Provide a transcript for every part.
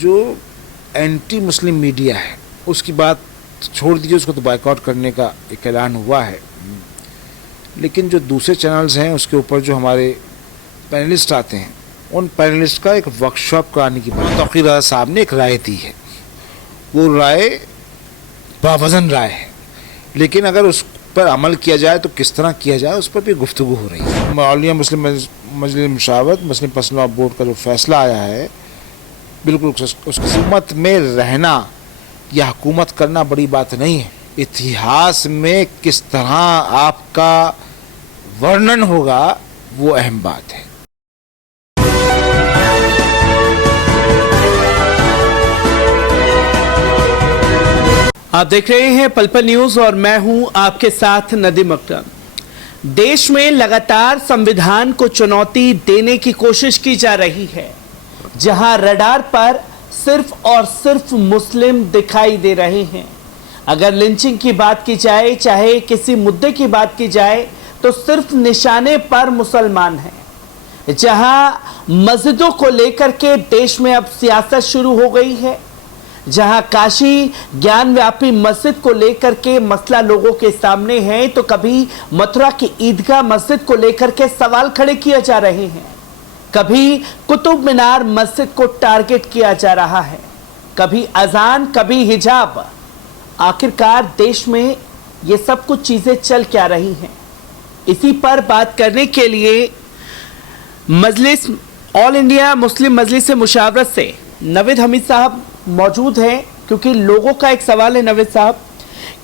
जो anti Muslim media है उसकी बात छोड़ दीजिए, उसको तो बायकॉट करने का एक ऐलान हुआ है, लेकिन जो दूसरे चैनल्स हैं उसके ऊपर जो हमारे पैनलिस्ट आते हैं उन पैनलिस्ट का एक वर्कशॉप कराने की बात तौकीर रज़ा साहब ने एक राय दी है। वो राय बावज़न राय है, लेकिन अगर उस पर अमल किया जाए तो किस तरह किया जाए उस पर भी गुफ्तगू हो रही है। मौलाना मुस्लिम मजलिस मुशावरत मुस्लिम पर्सनल लॉ बोर्ड का जो फैसला आया है, बिल्कुल उस हुकूमत में रहना या हुकूमत करना बड़ी बात नहीं है। इतिहास में किस तरह आपका वर्णन होगा वो अहम बात है। आप देख रहे हैं पल पल न्यूज और मैं हूं आपके साथ नदीम अकरम। देश में लगातार संविधान को चुनौती देने की कोशिश की जा रही है, जहां रडार पर सिर्फ और सिर्फ मुस्लिम दिखाई दे रहे हैं। अगर लिंचिंग की बात की जाए, चाहे किसी मुद्दे की बात की जाए, तो सिर्फ निशाने पर मुसलमान हैं। जहां मस्जिदों को लेकर के देश में अब सियासत शुरू हो गई है, जहां काशी ज्ञान व्यापी मस्जिद को लेकर के मसला लोगों के सामने है, तो कभी मथुरा की ईदगाह मस्जिद को लेकर के सवाल खड़े किए जा रहे हैं, कभी कुतुब मीनार मस्जिद को टारगेट किया जा रहा है, कभी अजान, कभी हिजाब। आखिरकार देश में ये सब कुछ चीजें चल क्या रही हैं, इसी पर बात करने के लिए मजलिस ऑल इंडिया मुस्लिम मजलिस मुशावरत से नवीद हमीद साहब मौजूद हैं। क्योंकि लोगों का एक सवाल है नवीद साहब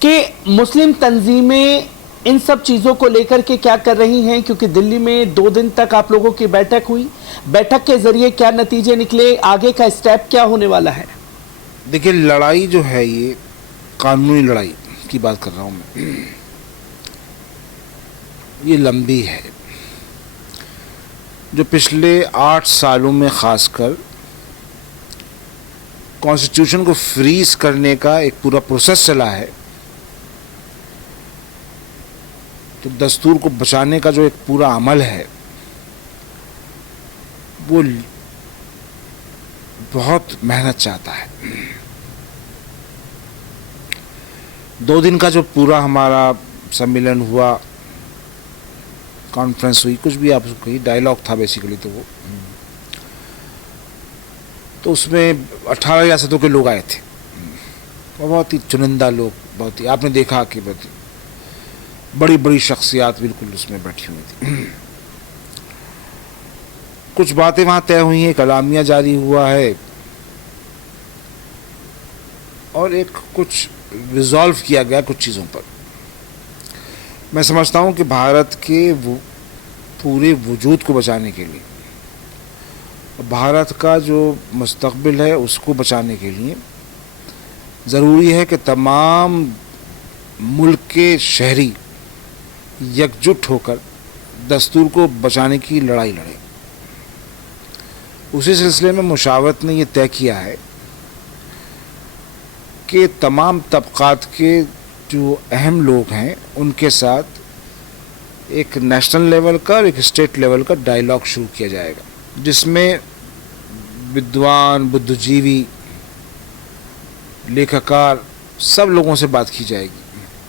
कि मुस्लिम तंजीमें इन सब चीज़ों को लेकर के क्या कर रही हैं, क्योंकि दिल्ली में 2 दिन तक आप लोगों की बैठक हुई, बैठक के जरिए क्या नतीजे निकले, आगे का स्टेप क्या होने वाला है? देखिए, लड़ाई जो है ये कानूनी लड़ाई की बात कर रहा हूँ मैं, ये लंबी है। जो पिछले 8 सालों में खासकर कॉन्स्टिट्यूशन को फ्रीज करने का एक पूरा प्रोसेस चला है, तो दस्तूर को बचाने का जो एक पूरा अमल है वो बहुत मेहनत चाहता है। 2 दिन का जो पूरा हमारा सम्मेलन हुआ, कॉन्फ्रेंस हुई, कुछ भी आप उसको कहिए, डायलॉग था बेसिकली, तो उसमें 18 रियासतों के लोग आए थे और बहुत ही चुनिंदा लोग, बहुत ही आपने देखा कि बड़ी बड़ी शख्सियात बिल्कुल उसमें बैठी हुई थी। कुछ बातें वहाँ तय हुई हैं, कलामिया जारी हुआ है और एक कुछ रिजॉल्व किया गया कुछ चीज़ों पर। मैं समझता हूँ कि भारत के पूरे वजूद को बचाने के लिए, भारत का जो मुस्तकबिल है उसको बचाने के लिए ज़रूरी है कि तमाम मुल्क के शहरी एकजुट होकर दस्तूर को बचाने की लड़ाई लड़ें। उसी सिलसिले में मुशावरत ने ये तय किया है कि तमाम तबक़ात के जो अहम लोग हैं उनके साथ एक नेशनल लेवल का और एक स्टेट लेवल का डायलॉग शुरू किया जाएगा, जिसमें विद्वान, बुद्धिजीवी, लेखकार, सब लोगों से बात की जाएगी।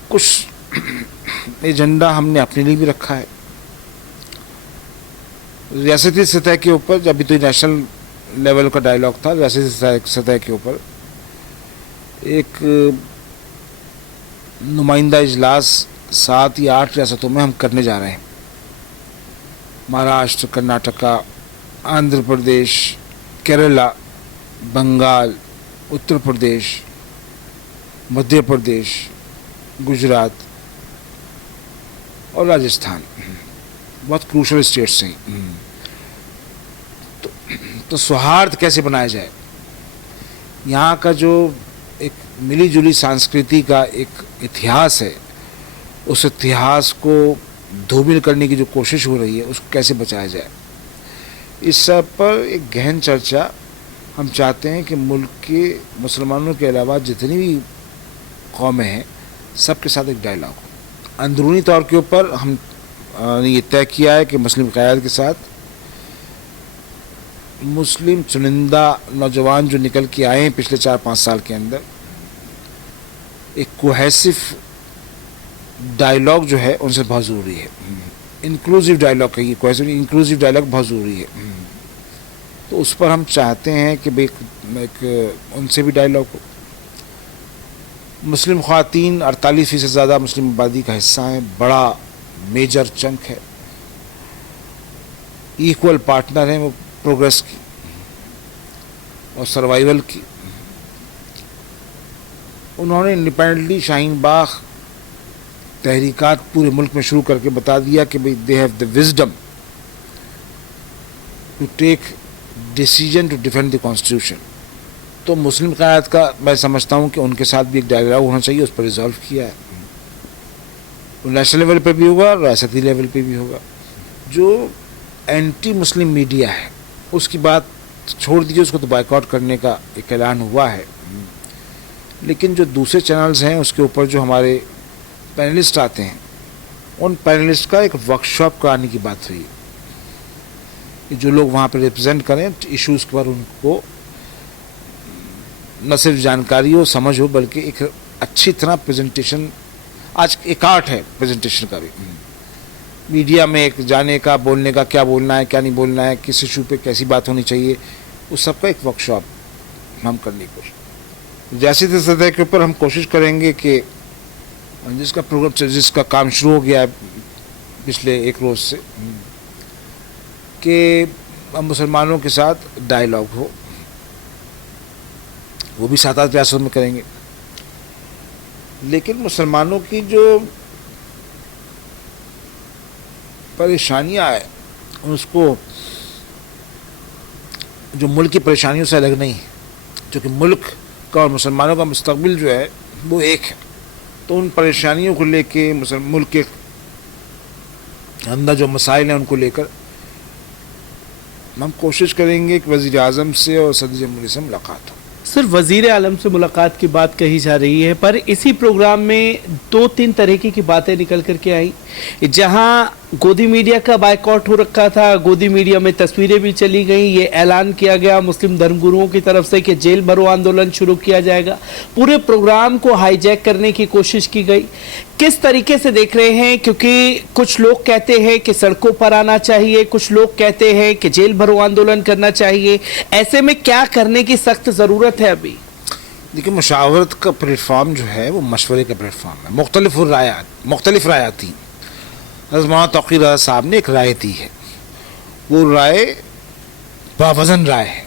कुछ एजेंडा हमने अपने लिए भी रखा है। रियासती सतह के ऊपर, जब भी तो नेशनल लेवल का डायलॉग था, रियासती सतह के ऊपर एक नुमाइंदा इजलास 7 या 8 रियासतों में हम करने जा रहे हैं। महाराष्ट्र, कर्नाटका, आंध्र प्रदेश, केरला, बंगाल, उत्तर प्रदेश, मध्य प्रदेश, गुजरात और राजस्थान, बहुत क्रूशल स्टेट्स हैं। तो सौहार्द कैसे बनाया जाए, यहाँ का जो एक मिली जुली संस्कृति का एक इतिहास है, उस इतिहास को धूमिल करने की जो कोशिश हो रही है उसको कैसे बचाया जाए, इस सब पर एक गहन चर्चा हम चाहते हैं कि मुल्क के मुसलमानों के अलावा जितनी भी कौमें हैं सबके साथ एक डायलॉग हो। अंदरूनी तौर के ऊपर हम ये तय किया है कि मुस्लिम क़यादत के साथ मुस्लिम चुनिंदा नौजवान जो निकल के आए हैं पिछले 4-5 साल के अंदर, एक कोहेसिव डायलॉग जो है उनसे बहुत ज़रूरी है। इंक्लूसिव डायलॉग कहिए, कोहेसिव इंक्लूसिव डायलॉग बहुत ज़रूरी है। तो उस पर हम चाहते हैं कि भाई एक उनसे भी डायलॉग हो। मुस्लिम ख़वातीन 48% से ज़्यादा मुस्लिम आबादी का हिस्सा है, बड़ा मेजर चंक है, इक्वल पार्टनर हैं वो प्रोग्रेस की और सर्वाइवल की। उन्होंने इंडिपेंडेंटली शाहीन बाग तहरीकात पूरे मुल्क में शुरू करके बता दिया कि भाई they have the wisdom to take decision to defend the constitution. तो मुस्लिम क़यादत का मैं समझता हूँ कि उनके साथ भी एक डायलॉग होना चाहिए, उस पर रिजॉल्व किया है। वो नेशनल लेवल पे भी होगा, रियासती लेवल पे भी होगा। जो एंटी मुस्लिम मीडिया है उसकी बात छोड़ दीजिए, उसको तो बाइकआउट करने का एक ऐलान हुआ है। लेकिन जो दूसरे चैनल्स हैं उसके ऊपर जो हमारे पैनलिस्ट आते हैं, उन पैनलिस्ट का एक वर्कशॉप कराने की बात हुई कि जो लोग वहाँ पर रिप्रेजेंट करें इश्यूज़ पर, उनको न सिर्फ जानकारी हो, समझ हो, बल्कि एक अच्छी तरह प्रेजेंटेशन। आज एक आर्ट है प्रेजेंटेशन का भी, मीडिया में एक जाने का, बोलने का, क्या बोलना है क्या नहीं बोलना है, किस इशू पे कैसी बात होनी चाहिए, उस सब का एक वर्कशॉप हम करने की कोशिश। जैसी सतह के ऊपर हम कोशिश करेंगे कि जिसका प्रोग्राम, जिसका काम शुरू हो गया है पिछले एक रोज़ से, कि मुसलमानों के साथ डायलॉग हो, वो भी 7-8 रियासतों में करेंगे। लेकिन मुसलमानों की जो परेशानियां हैं उसको, जो मुल्क की परेशानियों से अलग नहीं है, क्योंकि मुल्क का और मुसलमानों का मुस्तकबिल जो है वो एक है। तो उन परेशानियों को लेके, मुल्क के अंदर जो मसाइल हैं उनको लेकर हम कोशिश करेंगे कि वज़ीर आज़म से और सदर जमहूरियत से मुलाकात हो। सिर्फ वज़ीर आलम से मुलाकात की बात कही जा रही है, पर इसी प्रोग्राम में 2-3 तरीके की बातें निकल करके आई। जहां गोदी मीडिया का बायकॉट हो रखा था, गोदी मीडिया में तस्वीरें भी चली गई, ये ऐलान किया गया मुस्लिम धर्मगुरुओं की तरफ से कि जेल भरो आंदोलन शुरू किया जाएगा। पूरे प्रोग्राम को हाईजैक करने की कोशिश की गई। किस तरीके से देख रहे हैं? क्योंकि कुछ लोग कहते हैं कि सड़कों पर आना चाहिए, कुछ लोग कहते हैं कि जेल भरो आंदोलन करना चाहिए। ऐसे में क्या करने की सख्त ज़रूरत है अभी? देखिए, मुशावरत का प्लेटफॉर्म जो है वो मशवरे का प्लेटफॉर्म है। मुख्तलिफ राय थी। हज़रत मौलाना तौक़ीर रज़ा साहब ने एक राय दी है, वो राय बावज़न राय है,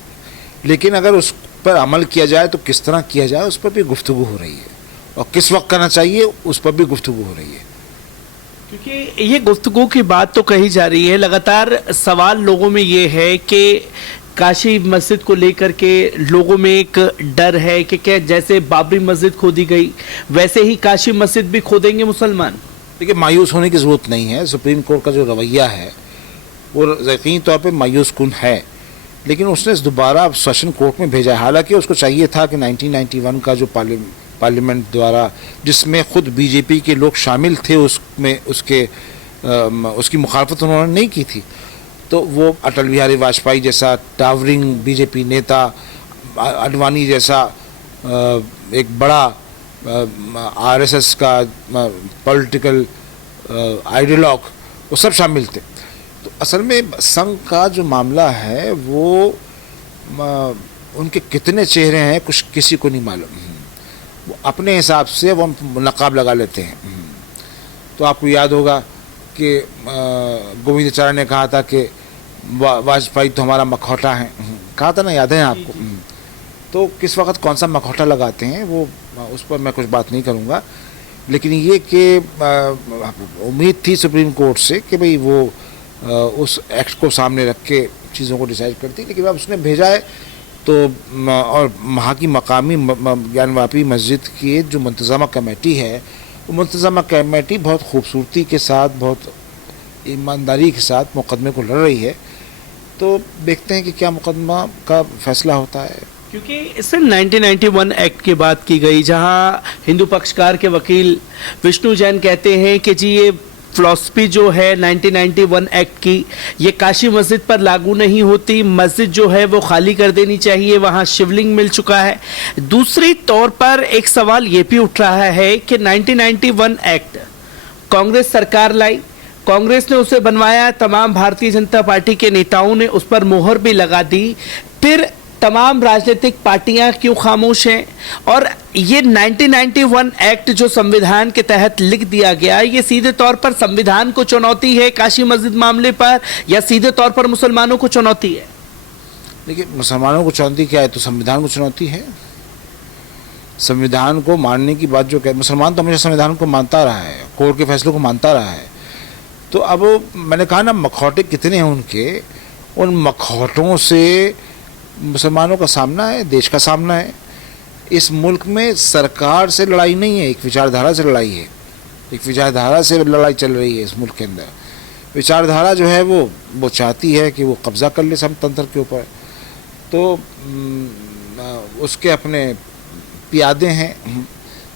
लेकिन अगर उस पर अमल किया जाए तो किस तरह किया जाए उस पर भी गुफ्तगू हो रही है, और किस वक्त करना चाहिए उस पर भी गुफ्तगू हो रही है। क्योंकि ये गुफ्तगू की बात तो कही जा रही है, लगातार सवाल लोगों में ये है कि काशी मस्जिद को लेकर के लोगों में एक डर है कि क्या जैसे बाबरी मस्जिद खोदी गई वैसे ही काशी मस्जिद भी खोदेंगे मुसलमान। देखिए, मायूस होने की ज़रूरत नहीं है। सुप्रीम कोर्ट का जो रवैया है वो यकीनी तौर पे मायूस कुन है, लेकिन उसने दोबारा सेशन कोर्ट में भेजा है। हालांकि उसको चाहिए था कि 1991 का जो पार्लियामेंट द्वारा, जिसमें खुद बीजेपी के लोग शामिल थे, उसमें उसकी मुखालफत उन्होंने नहीं की थी। तो वो अटल बिहारी वाजपेयी जैसा टावरिंग बीजेपी नेता, अडवाणी जैसा एक बड़ा आरएसएस का पॉलिटिकल आइडियोलॉग, वो सब शामिल थे। तो असल में संघ का जो मामला है वो उनके कितने चेहरे हैं कुछ किसी को नहीं मालूम। वो अपने हिसाब से वो नकाब लगा लेते हैं। तो आपको याद होगा कि गोविंदाचार्य ने कहा था कि वाजपेयी तो हमारा मखौटा है, कहा था ना, याद है आपको? तो किस वक्त कौन सा मखौटा लगाते हैं वो, उस पर मैं कुछ बात नहीं करूँगा। लेकिन ये कि उम्मीद थी सुप्रीम कोर्ट से कि भाई वो उस एक्ट को सामने रख के चीज़ों को डिसाइड करती, लेकिन अब उसने भेजा है। तो और वहाँ की मकामी ज्ञानवापी मस्जिद की जो मुंतज़मा कमेटी है, वो मुंतज़मा कमेटी बहुत खूबसूरती के साथ, बहुत ईमानदारी के साथ मुकदमे को लड़ रही है। तो देखते हैं कि क्या मुकदमा का फैसला होता है। क्योंकि इससे 1991 एक्ट की बात की गई, जहां हिंदू पक्षकार के वकील विष्णु जैन कहते हैं कि जी ये फिलॉसफी जो है 1991 एक्ट की, ये काशी मस्जिद पर लागू नहीं होती। मस्जिद जो है वो खाली कर देनी चाहिए, वहाँ शिवलिंग मिल चुका है। दूसरी तौर पर एक सवाल ये भी उठ रहा है कि 1991 एक्ट कांग्रेस सरकार लाई, कांग्रेस ने उसे बनवाया, तमाम भारतीय जनता पार्टी के नेताओं ने उस पर मोहर भी लगा दी, फिर तमाम राजनीतिक पार्टियां क्यों खामोश हैं? और ये 1991 एक्ट जो संविधान के तहत लिख दिया गया, ये सीधे तौर पर संविधान को चुनौती है काशी मस्जिद मामले पर, या सीधे तौर पर मुसलमानों को चुनौती है? देखिए, मुसलमानों को चुनौती क्या है? तो संविधान को चुनौती है। संविधान को मानने की बात जो कहे, मुसलमान तो हमेशा संविधान को मानता रहा है, कोर्ट के फैसलों को मानता रहा है। तो अब मैंने कहा ना, मखौटे कितने हैं उनके, उन मखौटों से मुसलमानों का सामना है, देश का सामना है। इस मुल्क में सरकार से लड़ाई नहीं है, एक विचारधारा से लड़ाई है। एक विचारधारा से लड़ाई चल रही है इस मुल्क के अंदर। विचारधारा जो है वो चाहती है कि वो कब्ज़ा कर ले समतंत्र के ऊपर। तो उसके अपने पियादे हैं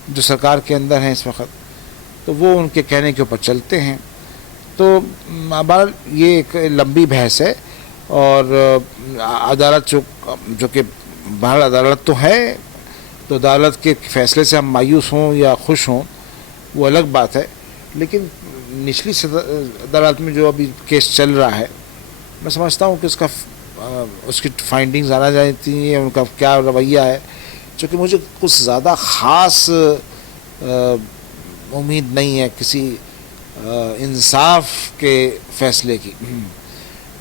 जो सरकार के अंदर हैं इस वक्त, तो वो उनके कहने के ऊपर चलते हैं। तो बहरहाल ये एक लंबी बहस है, और अदालत जो कि बहरहाल अदालत तो है, तो अदालत के फैसले से हम मायूस हों या खुश हों वो अलग बात है। लेकिन निचली अदालत में जो अभी केस चल रहा है, मैं समझता हूँ कि उसकी फाइंडिंग्स आना चाहती हैं, उनका क्या रवैया है, क्योंकि मुझे कुछ ज़्यादा ख़ास उम्मीद नहीं है किसी इंसाफ के फैसले की,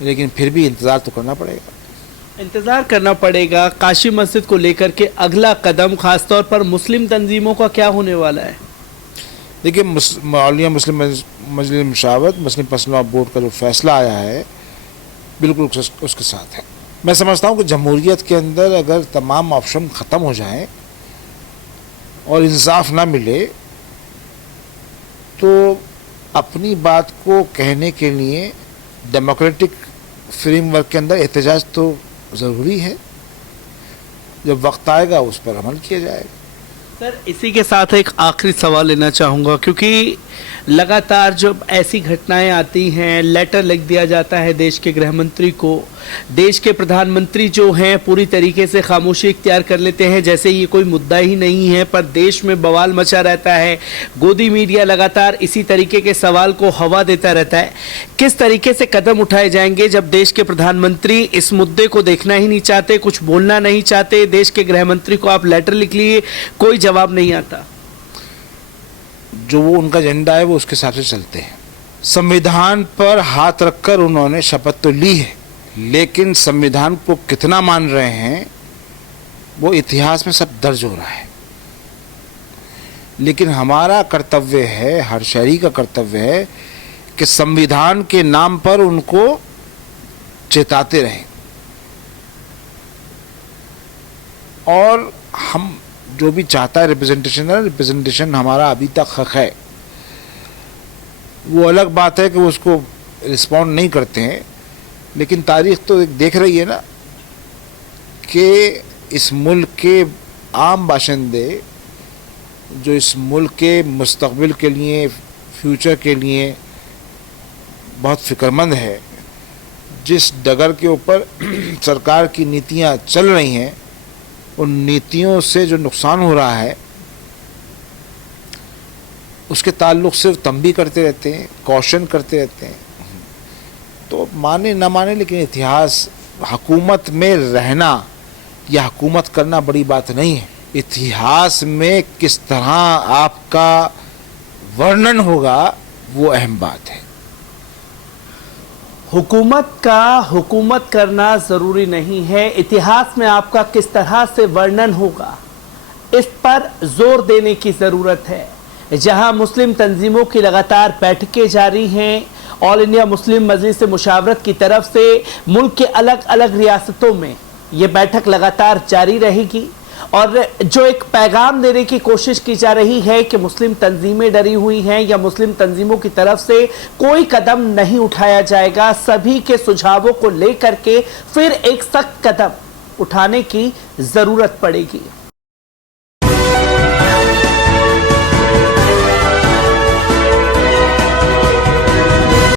लेकिन फिर भी इंतज़ार तो करना पड़ेगा। इंतज़ार करना पड़ेगा। काशी मस्जिद को लेकर के अगला कदम खासतौर पर मुस्लिम तंजीमों का क्या होने वाला है? देखिए, मौलिया मुस्लिम मजलिस मुशावरत, मुस्लिम पर्सनल लॉ बोर्ड का जो फैसला आया है बिल्कुल उसके साथ है। मैं समझता हूँ कि जमहूरियत के अंदर अगर तमाम ऑप्शन ख़त्म हो जाएं और इंसाफ ना मिले, तो अपनी बात को कहने के लिए डेमोक्रेटिक फ्रेमवर्क के अंदर एहतजाज तो ज़रूरी है। जब वक्त आएगा उस पर अमल किया जाएगा। सर, इसी के साथ एक आखिरी सवाल लेना चाहूँगा, क्योंकि लगातार जब ऐसी घटनाएं आती हैं, लेटर लिख दिया जाता है देश के गृह मंत्री को, देश के प्रधानमंत्री जो हैं पूरी तरीके से खामोशी इख्तियार कर लेते हैं जैसे ये कोई मुद्दा ही नहीं है, पर देश में बवाल मचा रहता है। गोदी मीडिया लगातार इसी तरीके के सवाल को हवा देता रहता है। किस तरीके से कदम उठाए जाएंगे जब देश के प्रधानमंत्री इस मुद्दे को देखना ही नहीं चाहते, कुछ बोलना नहीं चाहते? देश के गृह मंत्री को आप लेटर लिख लिए, कोई जवाब नहीं आता। जो वो उनका एजेंडा है वो उसके हिसाब से चलते हैं। संविधान पर हाथ रखकर उन्होंने शपथ तो ली है, लेकिन संविधान को कितना मान रहे हैं वो इतिहास में सब दर्ज हो रहा है। लेकिन हमारा कर्तव्य है, हर शहरी का कर्तव्य है कि संविधान के नाम पर उनको चेताते रहें। और हम जो भी चाहता है रिप्रेजेंटेशन हमारा अभी तक हक है। वो अलग बात है कि वो उसको रिस्पॉन्ड नहीं करते हैं, लेकिन तारीख तो एक देख रही है ना कि इस मुल्क के आम बाशिंदे जो इस मुल्क के मुस्तकबिल के लिए, फ्यूचर के लिए बहुत फिक्रमंद है, जिस डगर के ऊपर सरकार की नीतियां चल रही हैं, उन नीतियों से जो नुकसान हो रहा है उसके ताल्लुक़ सिर्फ तंबी करते रहते हैं, कॉशन करते रहते हैं। तो माने ना माने, लेकिन इतिहास, हुकूमत में रहना या हुकूमत करना बड़ी बात नहीं है। इतिहास में किस तरह आपका वर्णन होगा वो अहम बात है। हुकूमत करना ज़रूरी नहीं है, इतिहास में आपका किस तरह से वर्णन होगा इस पर जोर देने की ज़रूरत है। जहां मुस्लिम तंजीमों की लगातार बैठकें जारी हैं, ऑल इंडिया मुस्लिम मजलिस मुशावरत की तरफ से मुल्क के अलग अलग रियासतों में ये बैठक लगातार जारी रहेगी, और जो एक पैगाम देने की कोशिश की जा रही है कि मुस्लिम तंजीमें डरी हुई हैं या मुस्लिम तंजीमों की तरफ से कोई कदम नहीं उठाया जाएगा। सभी के सुझावों को लेकर के फिर एक सख्त कदम उठाने की ज़रूरत पड़ेगी।